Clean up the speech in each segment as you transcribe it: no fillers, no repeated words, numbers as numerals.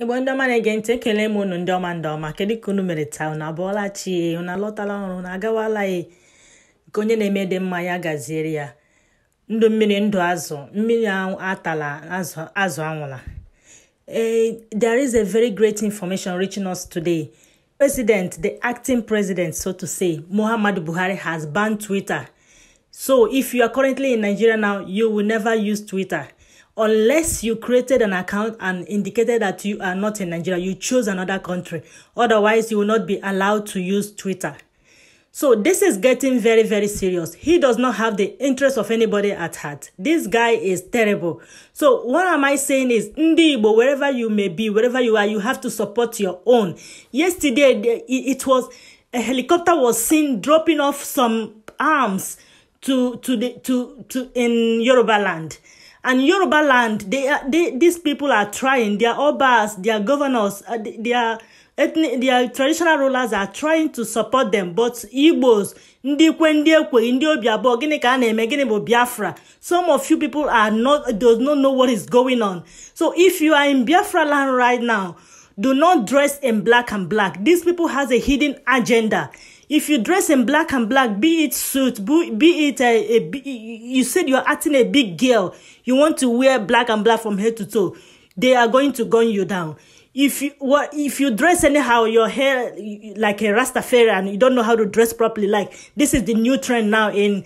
Igbo ndị ọma na-ege ntị, ekele m unu ndị ọma kedu ka unu mere taa? Unu abụọla chi? Unu alọtala ọrụ? Unu agawala ya? Nke onye na-eme dị mma ya gaziere ya. Ndụ mmiri ndụ azụ, mmiri atala azụ anwụla. There is a very great information reaching us today. The acting president, so to say, Muhammadu Buhari, has banned Twitter. So if you are currently in Nigeria now, you will never use Twitter. Unless you created an account and indicated that you are not in Nigeria, you chose another country. Otherwise, you will not be allowed to use Twitter. So this is getting very, very serious. He does not have the interest of anybody at heart. This guy is terrible. So what am I saying is, Ndi Igbo, wherever you may be, wherever you are, you have to support your own. Yesterday, it was a helicopter was seen dropping off some arms in Yoruba land. And Yoruba land, these people are trying. Their obas, their governors, their traditional rulers are trying to support them. But Igbos, Biafra, some of you people does not know what is going on. So if you are in Biafra land right now, do not dress in black and black. These people has a hidden agenda. If you dress in black and black, be it suit, be it you said you're acting a big girl, you want to wear black and black from head to toe, they are going to gun you down. If you dress anyhow, your hair like a Rastafari, and you don't know how to dress properly, like this is the new trend now in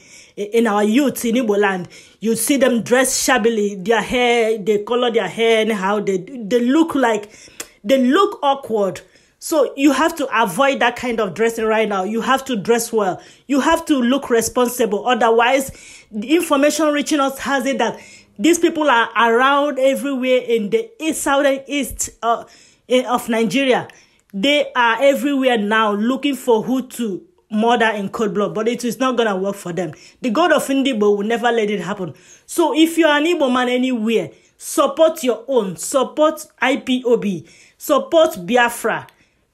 our youth in Igbo land. You see them dress shabbily, their hair, they color their hair anyhow, they look awkward. So you have to avoid that kind of dressing right now. You have to dress well. You have to look responsible. Otherwise, the information reaching us has it that these people are around everywhere in the southern east of Nigeria. They are everywhere now looking for who to murder in cold blood. But it is not going to work for them. The God of Indibo will never let it happen. So if you are an Igbo man anywhere, support your own. Support IPOB. Support Biafra.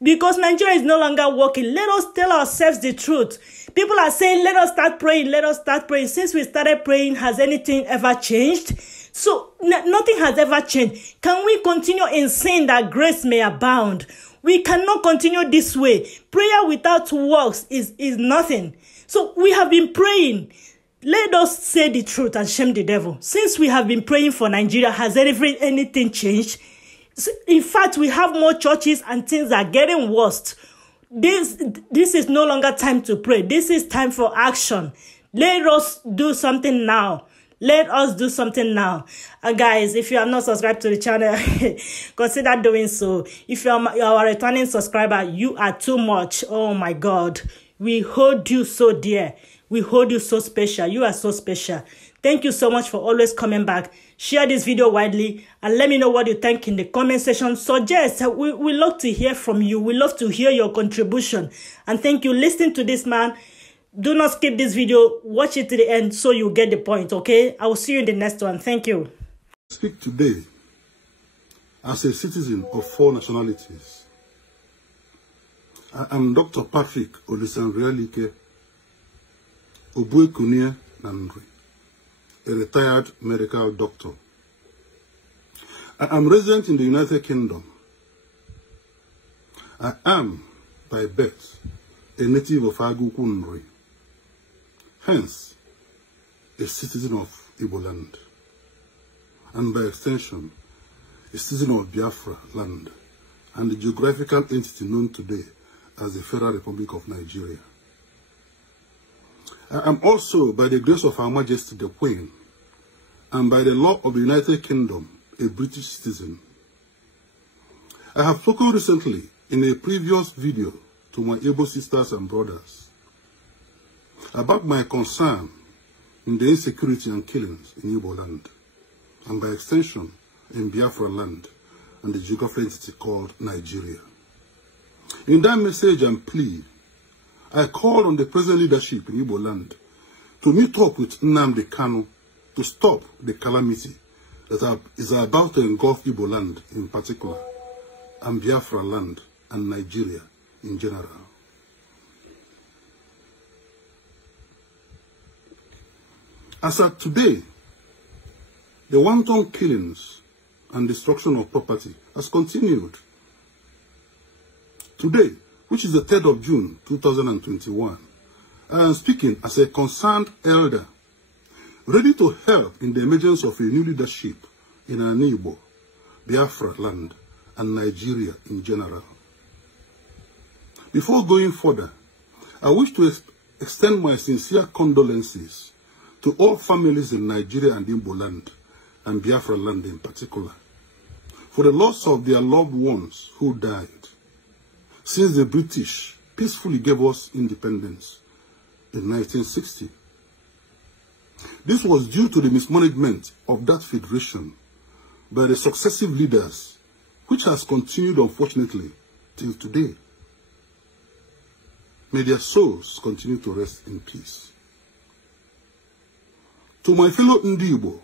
Because Nigeria is no longer working. Let us tell ourselves the truth. People are saying, let us start praying, let us start praying. Since we started praying, has anything ever changed? So, nothing has ever changed. Can we continue in sin that grace may abound? We cannot continue this way. Prayer without works is nothing. So, we have been praying. Let us say the truth and shame the devil. Since we have been praying for Nigeria, has anything changed? In fact, we have more churches and things are getting worse. This is no longer time to pray. This is time for action. Let us do something now. Let us do something now. Guys, if you are not subscribed to the channel, consider doing so. If you are a returning subscriber, you are too much. Oh my God. We hold you so dear. We hold you so special. You are so special. Thank you so much for always coming back. Share this video widely and let me know what you think in the comment section. Suggest. We love to hear from you. We love to hear your contribution. And thank you. Listen to this man. Do not skip this video. Watch it to the end so you get the point, okay? I will see you in the next one. Thank you. I speak today as a citizen of 4 nationalities. I am Dr. Patrick Olisanrialike Obuekunia Nandri, a retired medical doctor. I am resident in the United Kingdom. I am, by birth, a native of Aguku Nri, hence, a citizen of Igbo land, and by extension, a citizen of Biafra land, and the geographical entity known today as the Federal Republic of Nigeria. I am also, by the grace of Her Majesty the Queen, and by the law of the United Kingdom, a British citizen. I have spoken recently in a previous video to my Igbo sisters and brothers about my concern in the insecurity and killings in Igbo land, and by extension in Biafra land and the geographical entity called Nigeria. In that message and plea, I called on the present leadership in Igbo land to meet up with Nnamdi Kanu to stop the calamity that is about to engulf Igbo land in particular, and Biafra land and Nigeria in general. As of today, the wanton killings and destruction of property has continued. Today, which is the 3rd of June 2021, I am speaking as a concerned elder, ready to help in the emergence of a new leadership in Igbo, Biafra land, and Nigeria in general. Before going further, I wish to extend my sincere condolences to all families in Nigeria and Igbo land, and Biafra land in particular, for the loss of their loved ones who died since the British peacefully gave us independence in 1960. This was due to the mismanagement of that federation by the successive leaders, which has continued, unfortunately, till today. May their souls continue to rest in peace. To my fellow Igbo,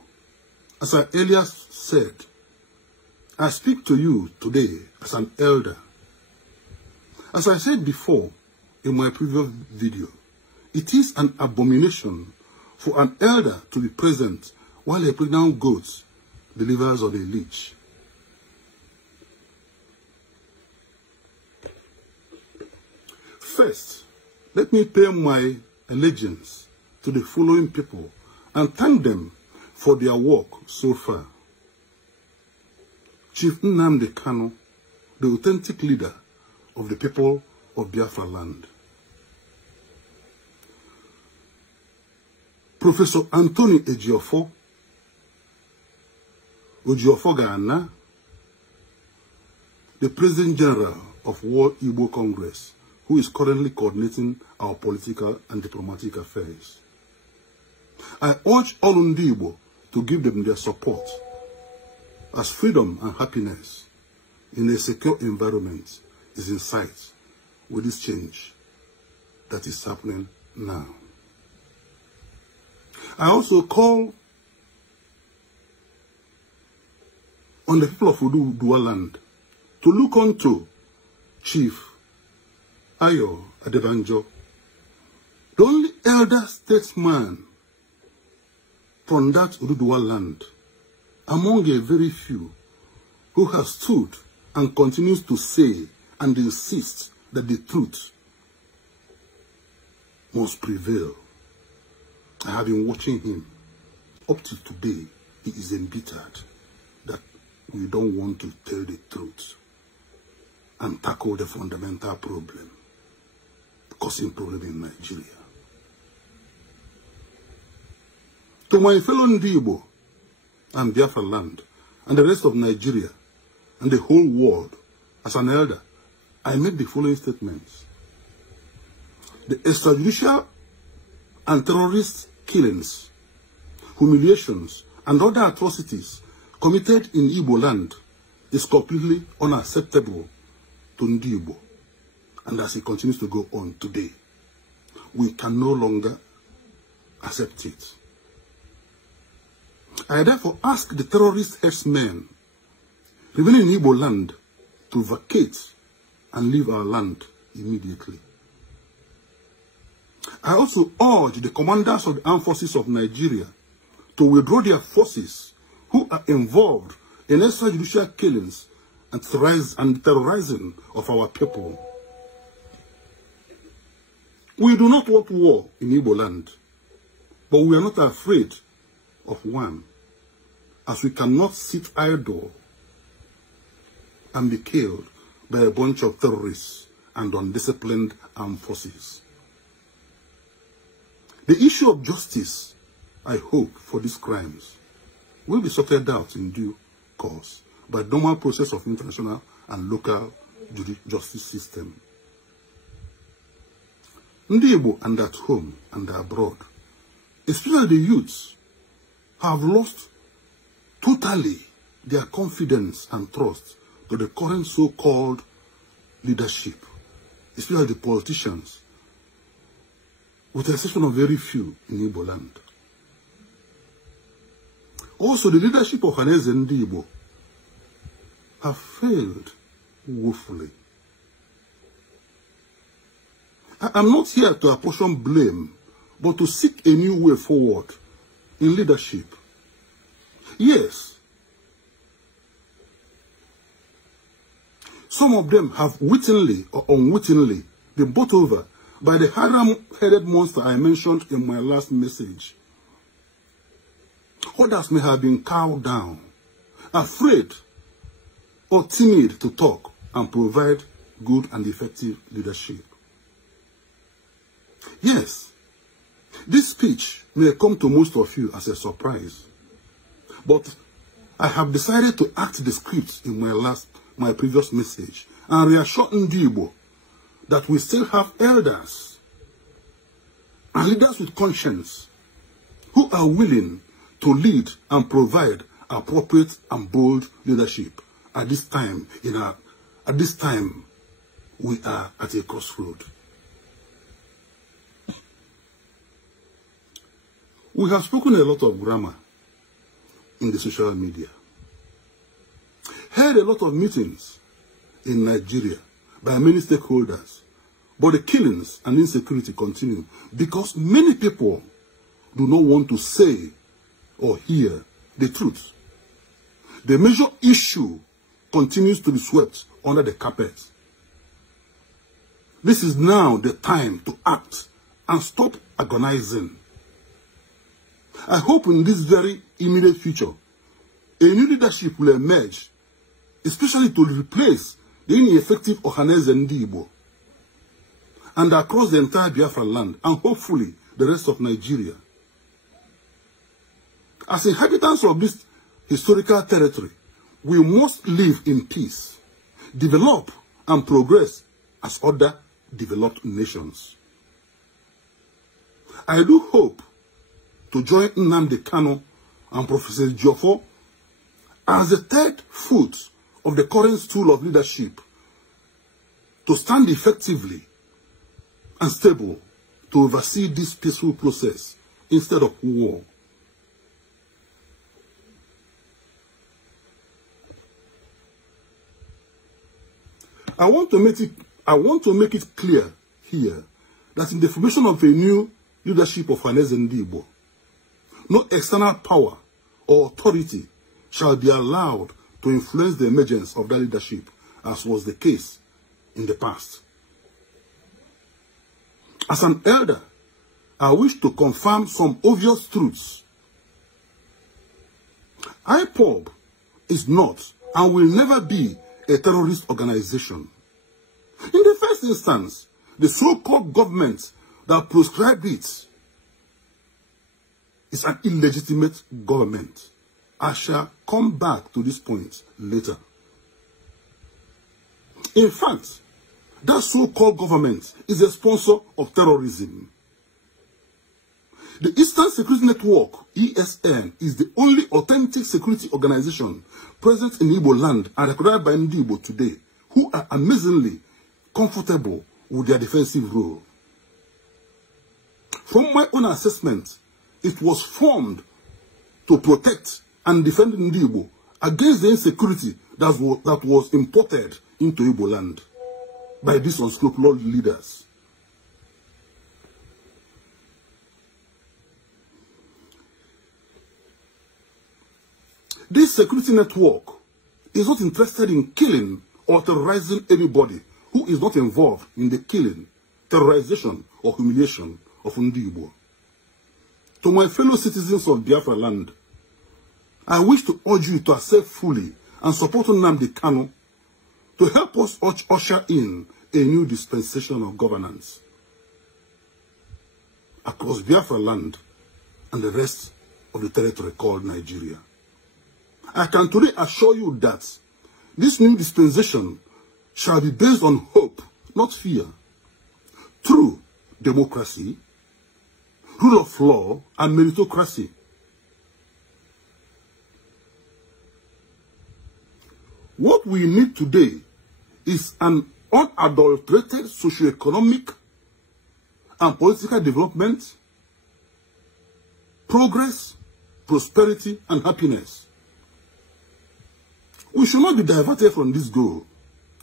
as I earlier said, I speak to you today as an elder. As I said before in my previous video, it is an abomination for an elder to be present while a pregnant goat delivers on a leech. First, let me pay my allegiance to the following people and thank them for their work so far. Chief Nnamdi Kanu, the authentic leader of the people of Biafra land. Professor Anthony Ejiofor Ghana, the President General of World Igbo Congress, who is currently coordinating our political and diplomatic affairs. I urge all Igbo to give them their support, as freedom and happiness in a secure environment is in sight with this change that is happening now. I also call on the people of Udua land to look unto Chief Ayo Adebanjo, the only elder statesman from that Udua land, among a very few, who has stood and continues to say and insist that the truth must prevail. I have been watching him. Up to today, he is embittered that we don't want to tell the truth and tackle the fundamental problem, causing problem in Nigeria. To my fellow Igbo and Biafra land and the rest of Nigeria and the whole world, as an elder, I make the following statements. The extrajudicial and terrorist killings, humiliations, and other atrocities committed in Igbo land is completely unacceptable to Igbo. And as it continues to go on today, we can no longer accept it. I therefore ask the terrorist herdsmen remaining in Igbo land to vacate and leave our land immediately. I also urge the commanders of the armed forces of Nigeria to withdraw their forces who are involved in extrajudicial killings and terrorizing of our people. We do not want war in Igbo land, but we are not afraid of one, as we cannot sit idle and be killed by a bunch of terrorists and undisciplined armed forces. The issue of justice, I hope, for these crimes will be sorted out in due course by the normal process of international and local justice system. Ndi Igbo and at home and abroad, especially the youths, have lost totally their confidence and trust to the current so-called leadership, especially the politicians, with the exception of very few in Igbo land. Also, the leadership of Haneze Ndi Igbo have failed woefully. I am not here to apportion blame, but to seek a new way forward in leadership. Yes, Some of them have wittingly or unwittingly been bought over by the Hydra-headed monster I mentioned in my last message. Others may have been cowed down, afraid or timid to talk and provide good and effective leadership. Yes, this speech may come to most of you as a surprise, but I have decided to act the script in my previous message and reassure Ndigbo that we still have elders and leaders with conscience who are willing to lead and provide appropriate and bold leadership at this time. At this time, we are at a crossroad. We have spoken a lot of grammar in the social media, held a lot of meetings in Nigeria by many stakeholders, but the killings and insecurity continue because many people do not want to say or hear the truth. The major issue continues to be swept under the carpet. This is now the time to act and stop agonizing. I hope in this very immediate future, a new leadership will emerge, especially to replace the ineffective Ohanaeze Ndigbo, and across the entire Biafra land, and hopefully the rest of Nigeria. As inhabitants of this historical territory, we must live in peace, develop and progress as other developed nations. I do hope to join Nnamdi Kanu and Professor Ejiofor as the third foot of the current stool of leadership to stand effectively and stable to oversee this peaceful process instead of war. I want to make it clear here that in the formation of a new leadership of Ohanaeze Ndigbo, no external power or authority shall be allowed to influence the emergence of that leadership, as was the case in the past. As an elder, I wish to confirm some obvious truths. IPOB is not and will never be a terrorist organization. In the first instance, the so-called government that proscribed it is an illegitimate government. I shall come back to this point later. In fact, that so-called government is a sponsor of terrorism. The Eastern Security Network, ESN, is the only authentic security organization present in Igbo land and recognized by Ndigbo today, who are amazingly comfortable with their defensive role. From my own assessment, it was formed to protect and defend Ndigbo against the insecurity that was imported into Igbo land by these unscrupulous leaders. This security network is not interested in killing or terrorizing anybody who is not involved in the killing, terrorization, or humiliation of Ndigbo. To my fellow citizens of Biafra land, I wish to urge you to accept fully and support Nnamdi Kanu to help us usher in a new dispensation of governance across Biafra land and the rest of the territory called Nigeria. I can today assure you that this new dispensation shall be based on hope, not fear, true democracy, rule of law, and meritocracy. What we need today is an unadulterated socio-economic and political development, progress, prosperity, and happiness. We should not be diverted from this goal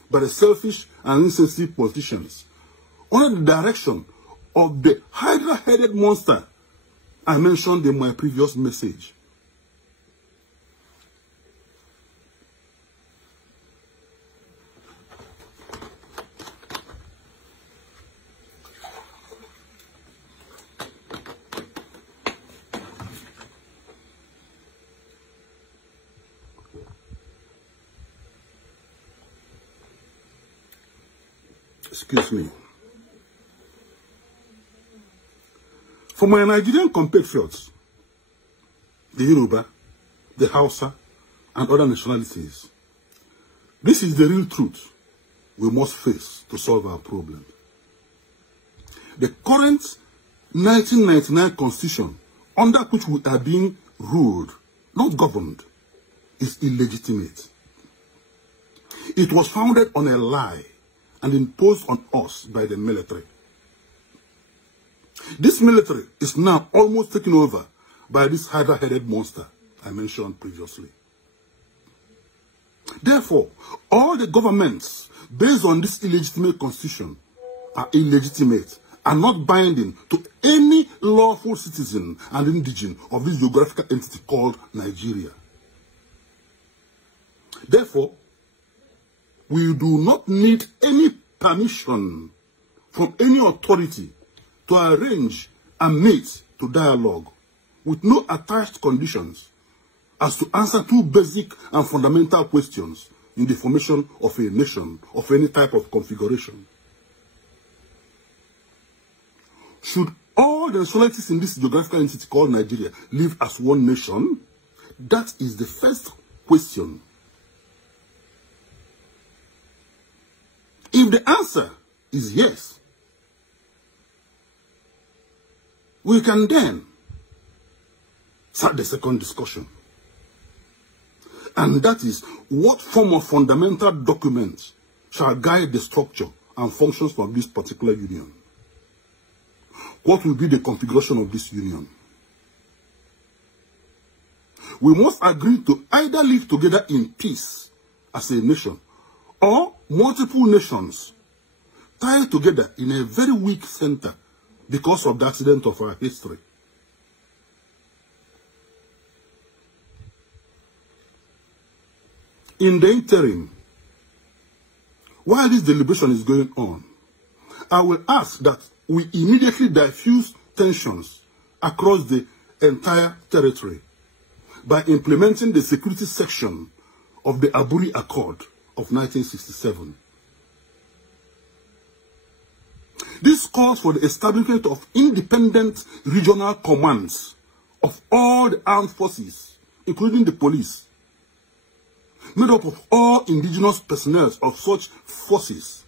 by the selfish and insensitive politicians under the direction of the Hydra-headed monster I mentioned in my previous message. Excuse me. For my Nigerian compatriots, the Yoruba, the Hausa, and other nationalities, this is the real truth we must face to solve our problem. The current 1999 constitution, under which we are being ruled, not governed, is illegitimate. It was founded on a lie and imposed on us by the military. This military is now almost taken over by this hydra-headed monster I mentioned previously. Therefore, all the governments based on this illegitimate constitution are illegitimate and not binding to any lawful citizen and indigene of this geographical entity called Nigeria. Therefore, we do not need any permission from any authority to arrange and meet to dialogue with no attached conditions as to answer two basic and fundamental questions in the formation of a nation of any type of configuration. Should all the nationalities in this geographical entity called Nigeria live as one nation? That is the first question. If the answer is yes, we can then start the second discussion. And that is, what form of fundamental document shall guide the structure and functions of this particular union? What will be the configuration of this union? We must agree to either live together in peace as a nation, or multiple nations tied together in a very weak center because of the accident of our history. In the interim, while this deliberation is going on, I will ask that we immediately diffuse tensions across the entire territory by implementing the security section of the Aburi Accord of 1967. This calls for the establishment of independent regional commands of all the armed forces, including the police, made up of all indigenous personnel of such forces,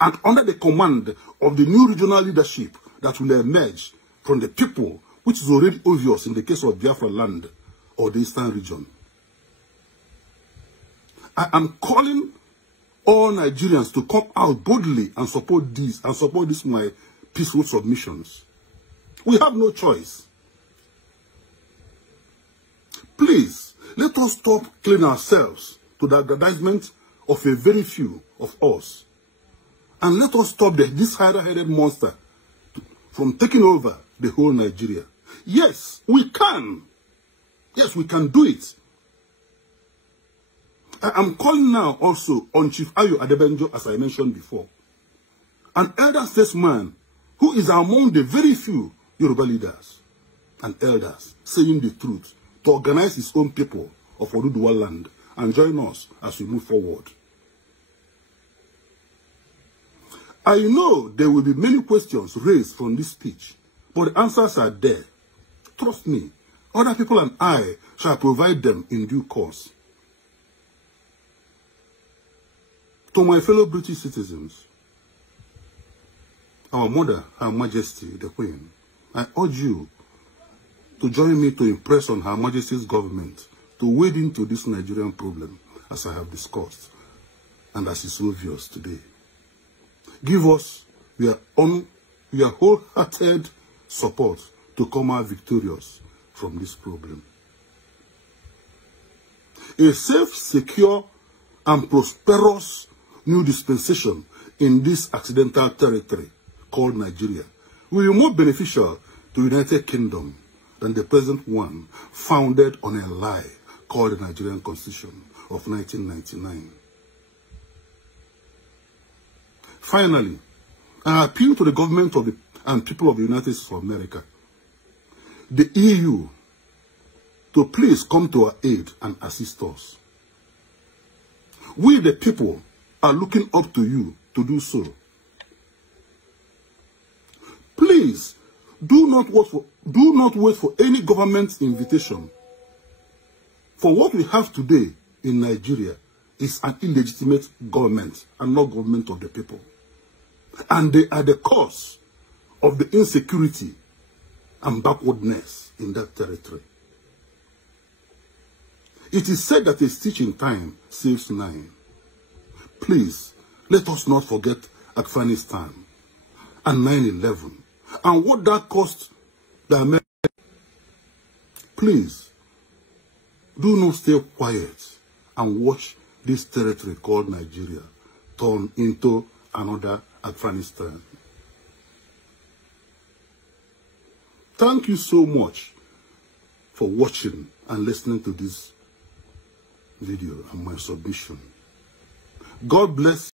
and under the command of the new regional leadership that will emerge from the people, which is already obvious in the case of Biafra land or the Eastern region. I am calling all Nigerians to come out boldly and support these my peaceful submissions. We have no choice. Please, let us stop killing ourselves to the aggrandizement of a very few of us. And let us stop this hydra-headed monster from taking over the whole Nigeria. Yes, we can. Yes, we can do it. I am calling now also on Chief Ayo Adebenjo, as I mentioned before, an elder statesman who is among the very few Yoruba leaders and elders saying the truth, to organize his own people of Oduduwa land and join us as we move forward. I know there will be many questions raised from this speech, but the answers are there. Trust me, other people and I shall provide them in due course. To my fellow British citizens, our mother, Her Majesty, the Queen, I urge you to join me to impress on Her Majesty's government to wade into this Nigerian problem, as I have discussed, and as is obvious today. Give us your wholehearted support to come out victorious from this problem. A safe, secure, and prosperous new dispensation in this accidental territory called Nigeria will be more beneficial to the United Kingdom than the present one founded on a lie called the Nigerian Constitution of 1999. Finally, I appeal to the government and people of the United States of America, the EU, to please come to our aid and assist us. We, the people, are looking up to you to do so. Please, do not wait for any government invitation. For what we have today in Nigeria is an illegitimate government and not government of the people. And they are the cause of the insecurity and backwardness in that territory. It is said that a stitch in time saves 9. Please, let us not forget Afghanistan and 9/11 and what that cost the Americans. Please, do not stay quiet and watch this territory called Nigeria turn into another Afghanistan. Thank you so much for watching and listening to this video and my submission. God bless you.